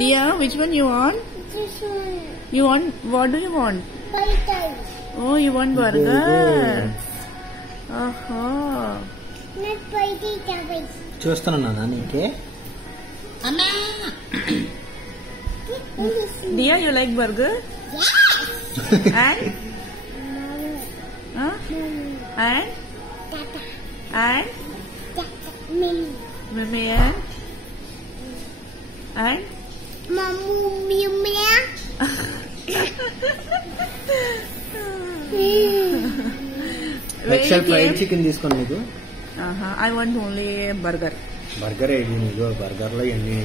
Dia, which one you want? This one. You want, what do you want? Burger. Oh, you want burger? Oh. Not spicy cabbage. చూస్తున్నానా నీకే Dia, you like burger? Yes. And? Huh? And? Tata. And? Tata. Mimi. Mimi and? And? Mamu Mimi. Where you excel fried came? Chicken తీసుకోండి మీకు I want only burger. Burger ఏది నీకు burger లో ఎన్ని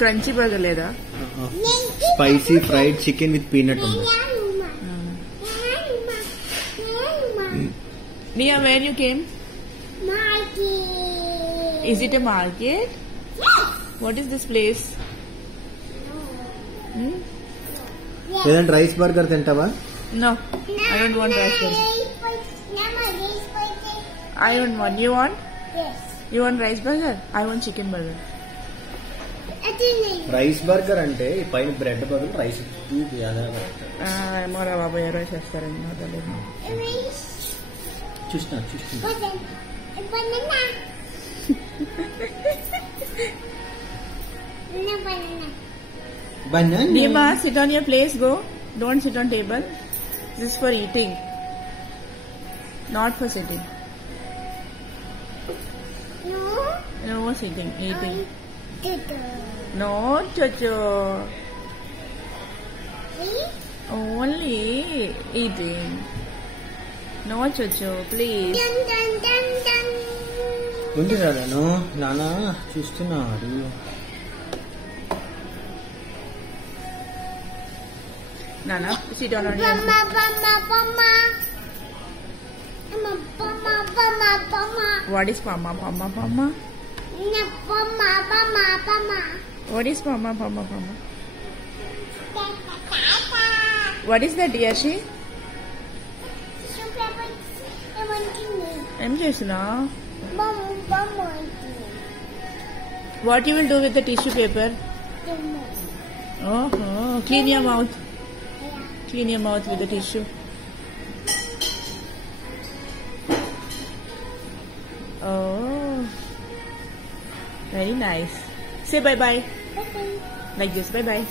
Crunchy burger లేదా? Spicy fried chicken with peanut ఉంది Dia, where you came? Market. Is it a market? Yes. What is this place? Hmm? Yes. లేదంటే fries Burger తింటావా No, I don't want rice burger. I don't want. You want? Yes. You want rice burger? I want chicken burger. Fries Burger అంటే ఈ పైన bread బదులు rice ఏమో రా బాబు ఎవరో చేస్తారేమో తెలియదు. చూస్తున్నా banana Dima, sit on your place. Go. Don't sit on table. This is for eating, not for sitting. No sitting, eating. No, Chocho. Only eating. No, Chocho, please. ఉంది రాను నానా చూస్తున్నాడు Nana, sit down on your. What is Pama? What is Pama? What is that, Yashi? I'm just now. What you will do with the tissue paper? Oh, clean your mouth. Clean your mouth with the tissue. Oh, very nice. Say bye bye. Like this, bye bye.